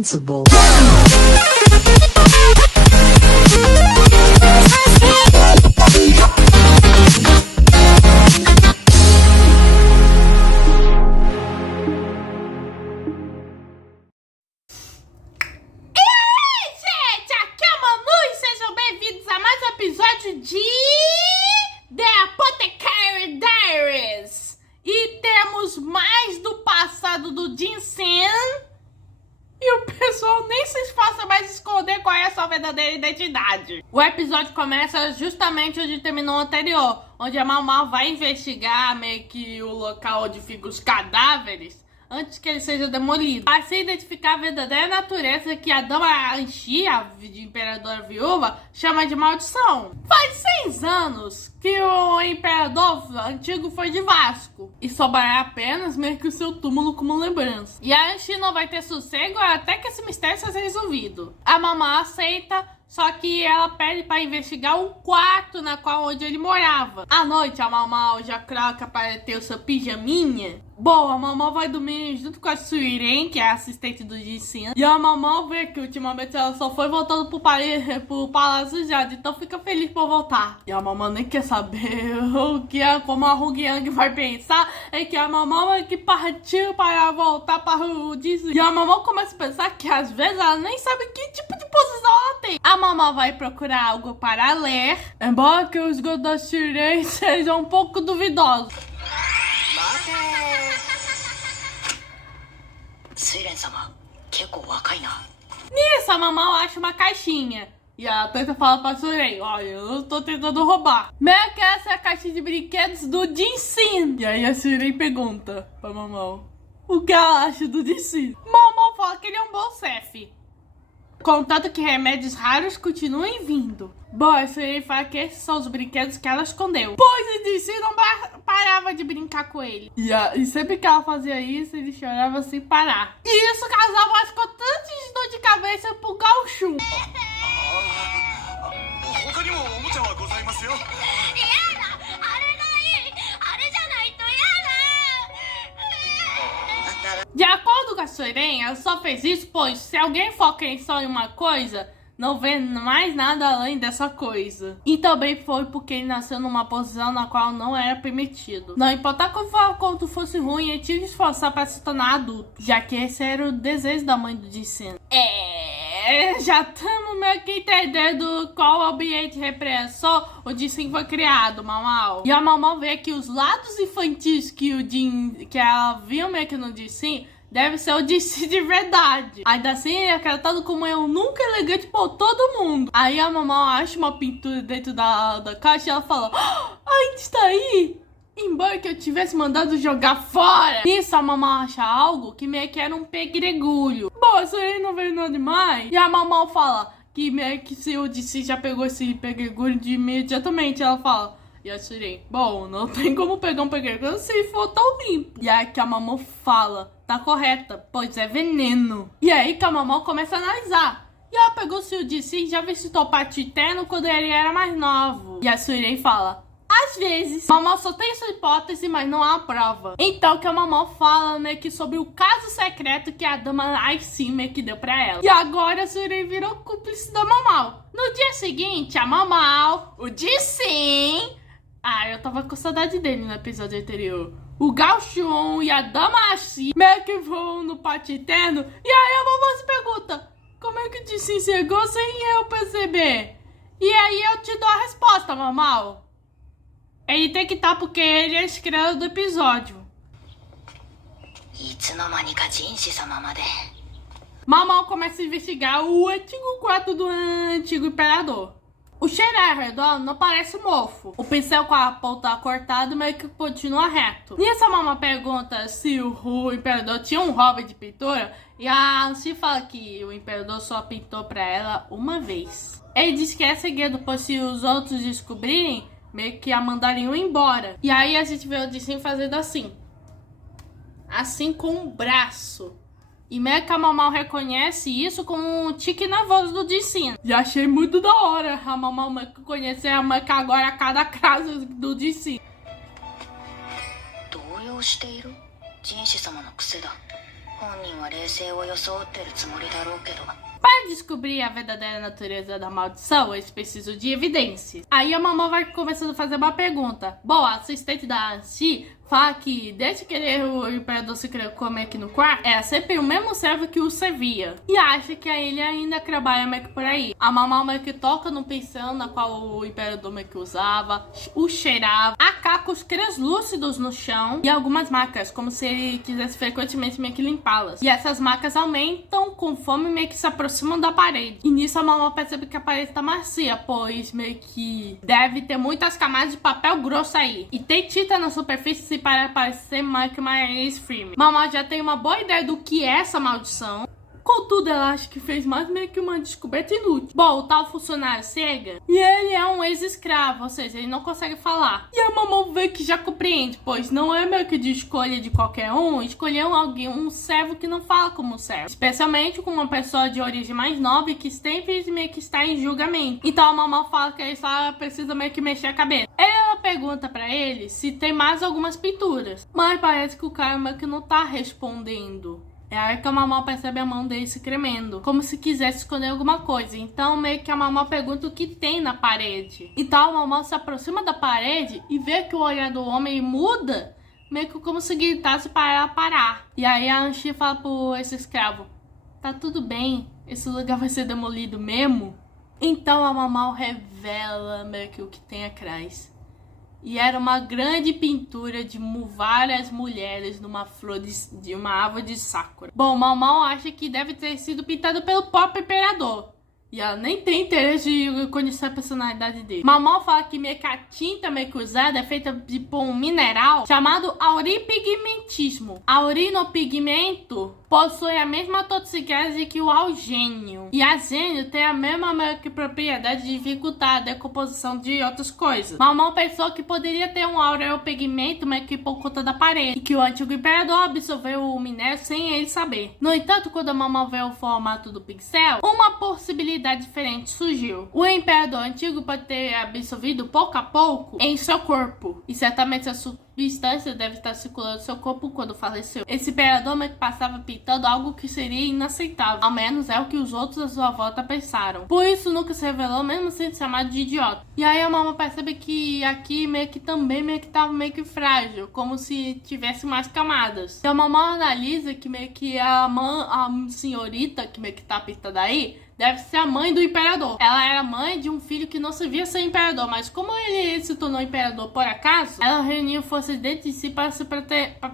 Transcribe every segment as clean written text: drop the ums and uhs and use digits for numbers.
Invincible. De The Apothecary Diaries. E temos mais do passado do Jin-Sen. E o pessoal nem se esforça mais esconder qual é a sua verdadeira identidade. O episódio começa justamente onde terminou o anterior, onde a Mau vai investigar meio que o local onde ficam os cadáveres antes que ele seja demolido. Assim identificar a verdadeira natureza que a Dama Anshi, a imperadora viúva, chama de maldição. Faz 6 anos que o imperador antigo foi de Vasco e sobrará apenas meio que o seu túmulo como lembrança. E a Anshi não vai ter sossego até que esse mistério seja resolvido. A mamãe aceita, só que ela pede para investigar o quarto na qual onde ele morava. À noite, a Mau já croca para ter o seu pijaminha. Bom, a Mau vai dormir junto com a Suiren, que é a assistente do Jin-Sen. E a Mau vê que ultimamente ela só foi voltando pro Palácio Jade, então fica feliz por voltar. E a Mau nem quer saber o que é, como a Rugyang vai pensar, é que a Mau é que partiu para voltar para o Jin-Sen. E a Mau começa a pensar que às vezes ela nem sabe que tipo de posição ela tem. A Mau vai procurar algo para ler, embora que os gols da Suiren sejam um pouco duvidosos. Nisso, a Mau acha uma caixinha. E ela tenta falar pra Suiren: olha, eu tô tentando roubar. Meio que essa é a caixa de brinquedos do Jin-Sen. E aí a Suiren pergunta pra Mau o que ela acha do Jin-Sen. Mau fala que ele é um bom chefe, contanto que remédios raros continuem vindo. Bom, a Suiren fala que esses são os brinquedos que ela escondeu, pois o Jin-Sen não parava de brincar com ele. E sempre que ela fazia isso, ele chorava sem parar. E isso causava umas constantes dor de cabeça pro Gauchum. De acordo com a Suiren, ela só fez isso pois se alguém foca só em uma coisa, não vê mais nada além dessa coisa. E também foi porque ele nasceu numa posição na qual não era permitido. Não importa quanto fosse ruim, ele tinha que esforçar para se tornar adulto, já que esse era o desejo da mãe do Jin-Sen. Já estamos meio que entendendo qual ambiente repressor o Jin-Sen foi criado, Mau. E a Mau vê que os lados infantis que ela viu meio que no Jin-Sen deve ser o Jin-Sen de verdade. Ainda assim, ele é tratado como eu nunca elegante por todo mundo. Aí a Mau acha uma pintura dentro da caixa e ela fala: ainda está aí! Embora que eu tivesse mandado jogar fora. Nisso, a Mau acha algo que meio que era um pedregulho. Bom, isso aí não veio nada demais. E a Mau fala que meio que se o Jin-Sen já pegou esse pedregulho de imediatamente. Ela fala: e a Suiren: bom, não tem como pegar um pedregulho se for tão limpo. E aí que a Mau fala: tá correta, pois é veneno. E aí que a Mau começa a analisar. E ela pegou se o Jin-Sen já visitou o Pátio Eterno quando ele era mais novo. E a Suiren fala: às vezes. Mau só tem essa hipótese, mas não há prova. Então que a Mau fala meio que sobre o caso secreto que a Dama Anshi meio que deu pra ela. E agora a Suiren virou cúmplice da Mau. No dia seguinte, a Mau, o Jin-Sen... eu tava com saudade dele no episódio anterior. O Gauchum e a Dama Anshi meio que vão no Pátio Eterno. E aí a Mau se pergunta: como é que o Jin-Sen chegou sem eu perceber? E aí eu te dou a resposta, Mau. Ele tem que estar porque ele é a estrela do episódio. Mau começa a investigar o antigo quarto do antigo imperador. O cheiro ao redor não parece mofo. O pincel com a ponta cortada meio que continua reto. Nisso a Mau pergunta se o imperador tinha um hobby de pintura. E a Anshi fala que o imperador só pintou pra ela uma vez. Ele diz que é segredo, pois se os outros descobrirem, meio que a mandariam embora. E aí a gente vê o Jin-Sen fazendo assim. Assim com o braço. E meio que a Mau reconhece isso como um tique na voz do Jin-Sen. E achei muito da hora a Mau conhecer a Mecha agora a cada caso do Jin-Sen. Para descobrir a verdadeira natureza da maldição, eles precisam de evidências. Aí a mamãe vai começando a fazer uma pergunta. Bom, a assistente da Anchi fala que desde que o imperador se colocou meio que no quarto, é sempre o mesmo servo que o servia. E acha que ele ainda trabalha meio que por aí. A mamãe meio que toca no pincel na qual o imperador meio que usava, o cheirava, há cacos translúcidos no chão e algumas marcas, como se ele quisesse frequentemente meio que limpá-las. E essas marcas aumentam conforme meio que se aproximam da parede. E nisso a mamãe percebe que a parede tá macia, pois meio que deve ter muitas camadas de papel grosso aí. E tem tinta na superfície para parecer mais que uma firme. Mamãe já tem uma boa ideia do que é essa maldição. Contudo, ela acha que fez mais meio que uma descoberta inútil. Bom, o tal funcionário chega e ele é um ex-escravo, ou seja, ele não consegue falar. E a mamãe vê que já compreende, pois não é meio que de escolha de qualquer um, escolher um servo que não fala como servo. Especialmente com uma pessoa de origem mais nova e que sempre meio que está em julgamento. Então a mamãe fala que ele só precisa meio que mexer a cabeça. Ela pergunta pra ele se tem mais algumas pinturas, mas parece que o cara meio que não tá respondendo. É aí que a mamãe percebe a mão dele se tremendo, como se quisesse esconder alguma coisa. Então meio que a mamãe pergunta o que tem na parede. Então a mamãe se aproxima da parede e vê que o olhar do homem muda, meio que como se gritasse para ela parar. E aí a Anchi fala pro esse escravo: tá tudo bem, esse lugar vai ser demolido mesmo? Então a mamãe revela meio que o que tem atrás. E era uma grande pintura de várias mulheres numa flor de uma árvore de sakura. Bom, Mau acha que deve ter sido pintado pelo próprio imperador. E ela nem tem interesse de conhecer a personalidade dele. Mau fala que meio que a tinta meio que usada é feita de um mineral chamado auripigmentismo. Aurinopigmento possui a mesma toxicidade que o algênio. E argênio tem a mesma meio que propriedade de dificultar a decomposição de outras coisas. Mau pensou que poderia ter um aureopigmento meio que por conta da parede. E que o antigo imperador absorveu o minério sem ele saber. No entanto, quando a Mau vê o formato do pincel, uma possibilidade diferente surgiu. O imperador antigo pode ter absorvido pouco a pouco em seu corpo. E certamente a substância deve estar circulando no seu corpo quando faleceu. Esse imperador meio que passava pintando algo que seria inaceitável. Ao menos é o que os outros à sua volta pensaram. Por isso nunca se revelou, mesmo sendo chamado de idiota. E aí a mamãe percebe que aqui meio que também meio que tava meio que frágil, como se tivesse mais camadas. Então a mamãe analisa que meio que a senhorita que meio que tá pintada aí deve ser a mãe do imperador. Ela era mãe de um filho que não servia ser imperador, mas como ele se tornou imperador por acaso, ela reuniu forças dentro de si para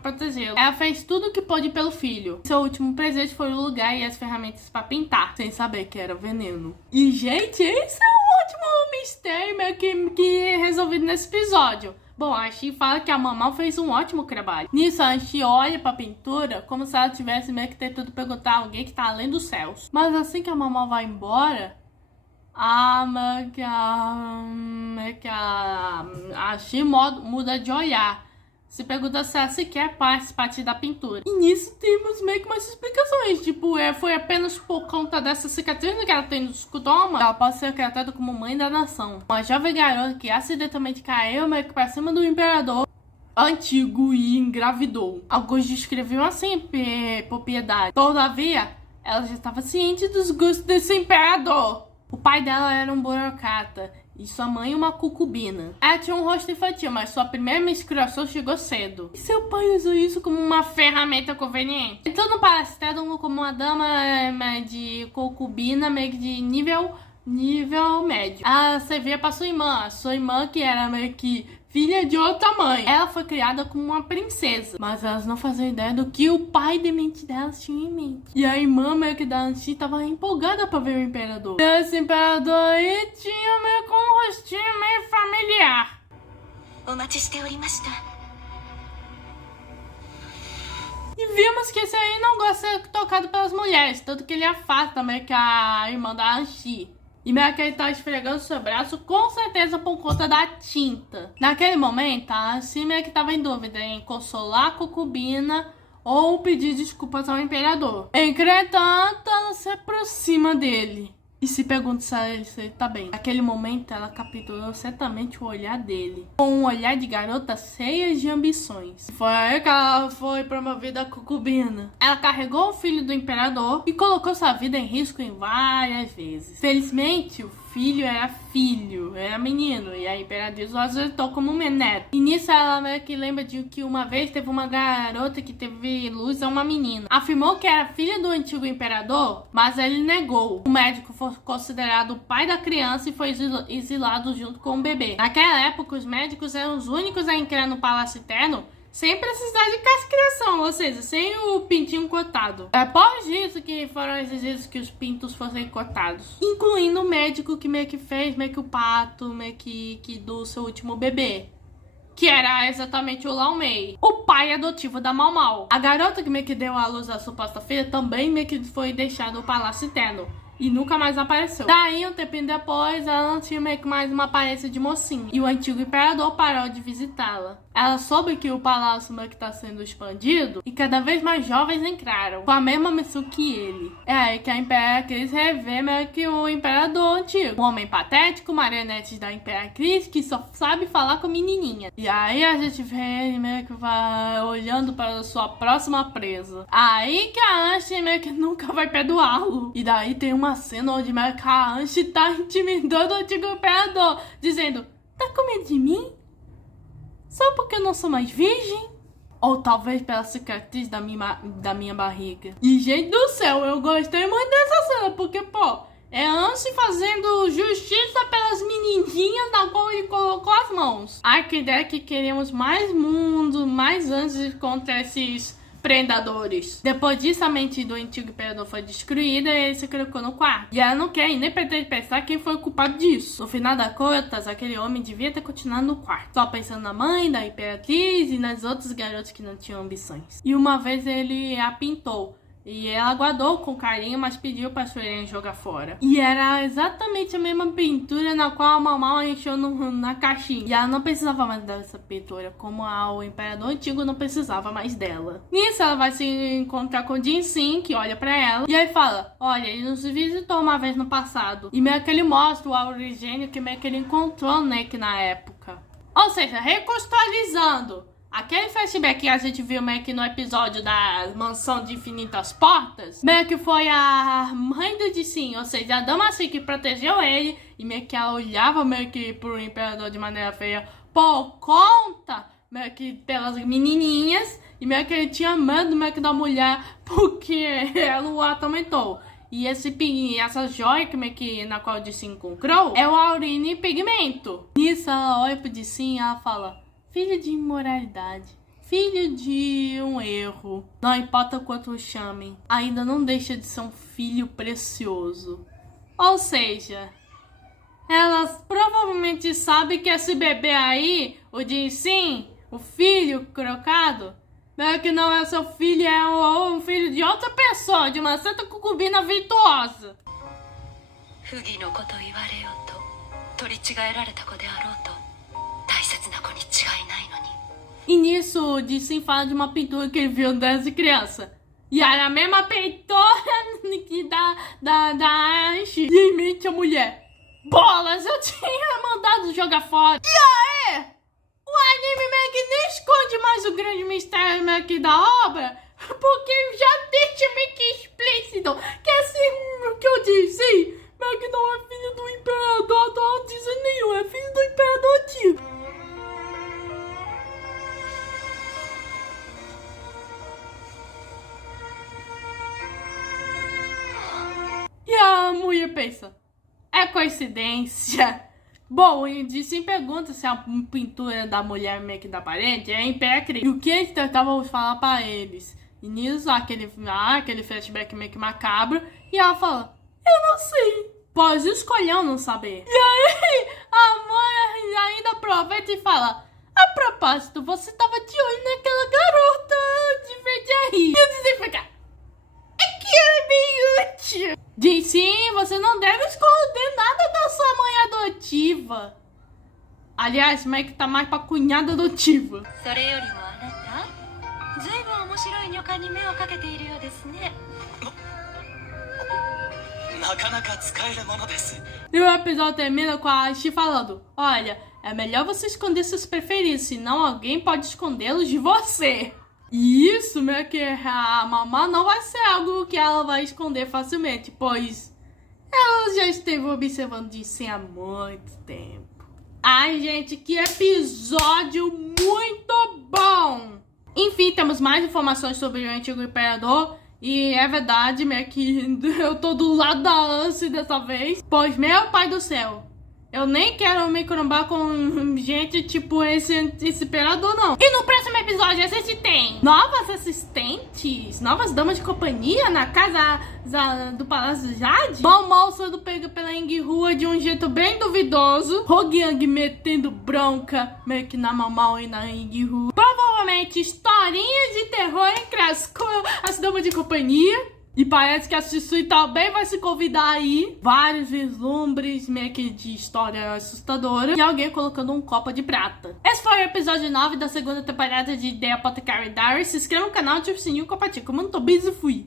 protegê-lo. Ela fez tudo o que pôde pelo filho. Seu último presente foi o lugar e as ferramentas para pintar, sem saber que era veneno. E, gente, esse é um ótimo mistério meio que resolvido nesse episódio. Bom, a Anchi fala que a mamãe fez um ótimo trabalho. Nisso, a Anchi olha pra pintura como se ela tivesse meio que tentando perguntar a alguém que tá além dos céus. Mas assim que a mamãe vai embora, a Anchi muda de olhar. Se pergunta se ela sequer faz parte da pintura. E nisso temos meio que umas explicações. Tipo, foi apenas por conta dessa cicatriz que ela tem no escutoma. Ela pode ser tratada como mãe da nação. Uma jovem garota que acidentalmente caiu meio que pra cima do imperador antigo e engravidou. Alguns descreviam assim, por piedade. Todavia, ela já estava ciente dos gostos desse imperador. O pai dela era um burocrata e sua mãe uma concubina. Ela tinha um rosto infantil, mas sua primeira menstruação chegou cedo. E seu pai usou isso como uma ferramenta conveniente. Então não parece ter como uma dama de concubina meio de nível médio. Ela servia para sua irmã que era meio que filha de outra mãe. Ela foi criada como uma princesa, mas elas não faziam ideia do que o pai demente delas tinha em mente. E a irmã meio que da Anchi tava empolgada pra ver o imperador. E esse imperador aí tinha meio com um rostinho meio familiar. E vimos que esse aí não gosta de ser tocado pelas mulheres, tanto que ele afasta meio que a irmã da Anchi. E meio que ele tá esfregando seu braço, com certeza por conta da tinta. Naquele momento, a Anchi meio que tava em dúvida em consolar a concubina ou pedir desculpas ao imperador. Entretanto, ela se aproxima dele. e se pergunta se ele tá bem. Naquele momento, ela capturou certamente o olhar dele, com um olhar de garota cheia de ambições. Foi aí que ela foi promovida a concubina. Ela carregou o filho do imperador e colocou sua vida em risco em várias vezes. Felizmente, o filho era menino, e a imperatriz o aceitou como neto. E nisso ela meio que lembra de que uma vez teve uma garota que teve luz a uma menina. Afirmou que era filha do antigo imperador, mas ele negou. O médico foi considerado o pai da criança e foi exilado junto com o bebê. Naquela época, os médicos eram os únicos a entrar no Palácio Eterno sem precisar de castração, ou seja, sem o pintinho cortado. É após isso que foram exigidos que os pintos fossem cortados. Incluindo o médico que meio que fez o parto, que do seu último bebê. Que era exatamente o Lau Mei, o pai adotivo da Mau Mau. A garota que meio que deu à luz à suposta filha também meio que foi deixada no Palácio Eterno. E nunca mais apareceu. Daí, um tempinho depois, ela não tinha meio que mais uma aparência de mocinha. E o antigo imperador parou de visitá-la. Ela soube que o palácio meio que tá sendo expandido e cada vez mais jovens entraram, com a mesma missão que ele. É aí que a Imperatriz revê meio que o imperador antigo. Um homem patético, marionete da Imperatriz, que só sabe falar com menininha. E aí a gente vê ele meio que vai olhando para a sua próxima presa. Aí que a Anshin meio que nunca vai perdoá-lo. E daí tem uma cena onde meio que a Anshin tá intimidando o antigo imperador, dizendo: tá com medo de mim? Só porque eu não sou mais virgem? Ou talvez pela cicatriz da minha barriga. E gente do céu, eu gostei muito dessa cena, porque pô, é Anshin fazendo justiça pelas menininhas na qual ele colocou as mãos. A ideia é que queremos mais mundo, mais Anshin contra esses predadores. Depois disso, a mente do antigo imperador foi destruída e ele se colocou no quarto. E ela não quer e nem pretende pensar quem foi o culpado disso. No final das contas, aquele homem devia ter continuado no quarto, só pensando na mãe, da imperatriz e nas outras garotas que não tinham ambições. E uma vez ele a pintou. E ela guardou com carinho, mas pediu para Suelen jogar fora. E era exatamente a mesma pintura na qual a Mau Mau encheu na caixinha. E ela não precisava mais dessa pintura, como o imperador antigo não precisava mais dela. Nisso, ela vai se encontrar com o Jinxin, que olha para ela. E aí fala: olha, ele nos visitou uma vez no passado. E meio que ele mostra o aurigênio que meio que ele encontrou, né, que na época. Ou seja, recontextualizando. Aquele flashback que a gente viu meio que no episódio da Mansão de Infinitas Portas, meio que foi a mãe do Jinxin, ou seja, a dama assim que protegeu ele, e meio que ela olhava meio que pro imperador de maneira feia por conta, meio que pelas menininhas, e meio que ele tinha medo meio que da mulher, porque ela o atormentou. E essa joia que meio que na qual o Jinxin encontrou é o Aurine Pigmento. Nisso ela olha pro Jinxin e ela fala: filho de imoralidade, filho de um erro, não importa o quanto o chamem, ainda não deixa de ser um filho precioso. Ou seja, ela provavelmente sabe que esse bebê aí, o Jinxin, o filho crocado, meio que não é seu filho, é um filho de outra pessoa, de uma santa concubina virtuosa. E nisso, o Jinxin fala de uma pintura que ele viu desde criança. E era a mesma pintura que da Anshin. E em mente a mulher: bolas, eu tinha mandado jogar fora. E aí, o anime meio que nem esconde mais o grande mistério meio que da obra, porque já deixa meio que explícito que assim, o que eu disse, meio que não é filho do imperador atual, dizem nenhum, é filho do imperador antigo. E a mulher pensa: é coincidência? Bom, o Jinxin pergunta se a pintura da mulher meio que da parede é impecável. E o que eles tentavam falar pra eles? E nisso, aquele flashback meio que macabro. E ela fala: eu não sei. Pode escolher não saber. E aí, a mãe ainda aproveita e fala: a propósito, você tava de olho naquela garota de verde aí. E o Jinxin fica: é que ela é bem útil. Jinxin, você não deve esconder nada da sua mãe adotiva. Aliás, meio que tá mais pra cunhada adotiva. E o episódio termina com a Ashi falando: olha, é melhor você esconder seus preferidos, senão alguém pode escondê-los de você. E isso, meio que a mamá não vai ser algo que ela vai esconder facilmente, pois ela já esteve observando isso há muito tempo. Ai, gente, que episódio muito bom! Enfim, temos mais informações sobre o antigo imperador. E é verdade, meio que eu tô do lado da Ansem dessa vez. Pois, meu pai do céu, eu nem quero me crombar com gente tipo esse imperador, não. E no próximo episódio a gente tem novas assistentes, novas damas de companhia na casa do Palácio Jade. Bom Mal sendo pego pela Engi-Rua de um jeito bem duvidoso. Hogyang metendo bronca meio que na Mamau e na Engi-Rua. Provavelmente historinhas de terror entre as damas de companhia. E parece que a Shisui também vai se convidar aí. Vários vislumbres, meio que de história assustadora. E alguém colocando um copo de prata. Esse foi o episódio 9 da segunda temporada de The Apothecary Diaries. Se inscreva no canal, ative o sininho, compartilhe. Como eu não tô busy, fui.